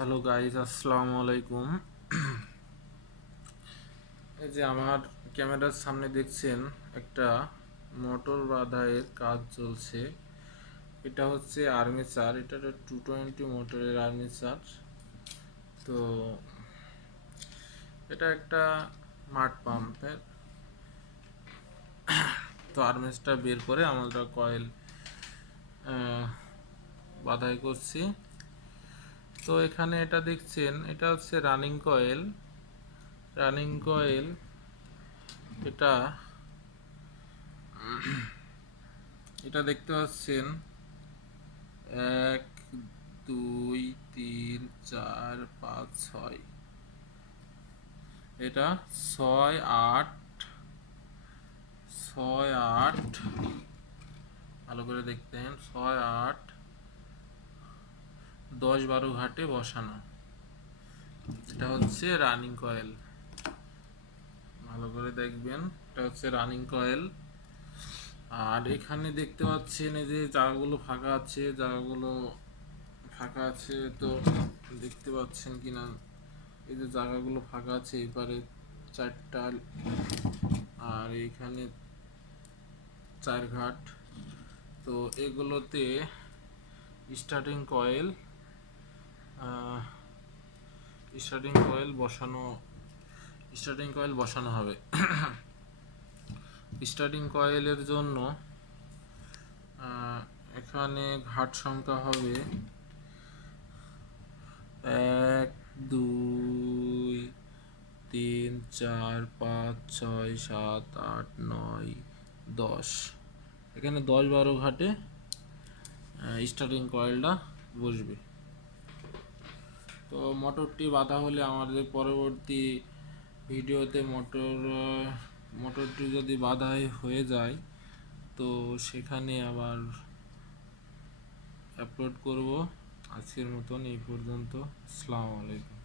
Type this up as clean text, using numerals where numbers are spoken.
Hello guys, আসসালামু আলাইকুম। এই যে আমার ক্যামেরার সামনে দেখছেন একটা মোটর বাঁধাইয়ের কাজ চলছে। এটা হচ্ছে আর্মেচার, এটা 220 মোটরের আর্মেচার। তো এটা একটা মাড পাম্পের। তো আর্মেচারটা বের করে আমরা কয়েল বাঁধাই করছি। তো এখানে এটা দেখছেন, এটা হচ্ছে রানিং কয়েল। এটা এটা দেখতে পাচ্ছেন 1 2 3 4 5 6। এটা 6 8 6 8, ভালো করে দেখতেন, 6 8 10 12 ঘাটে বসানো। এটা হচ্ছে রানিং কয়েল, ভালো করে দেখবেন, এটা হচ্ছে রানিং কয়েল। আর এখানে দেখতে পাচ্ছেন এই যে জায়গাগুলো ফাঁকা আছে, তো দেখতে পাচ্ছেন কিনা, এই যে জায়গাগুলো ফাঁকা আছে, এপারে 4টা আর এইখানে 4 ঘাট। তো এগুলোতে স্টার্টিং কয়েল স্টার্টিং কয়েল বসানো হবে। স্টার্টিং কয়েলের জন্য এখানে ঘাট সংখ্যা হবে 1 2 3 4 5 6 7 8 9 10। এখানে 10 12 ঘাটে স্টার্টিং কয়েলটা বসবে। তো মোটরটি বাঁধা হলে আমাদের পরবর্তী ভিডিওতে মোটরটি যদি বাঁধা হয়ে যায়, তো সেখানে আবার আপলোড করব। আজকের মতন এই পর্যন্ত। আসসালামু আলাইকুম।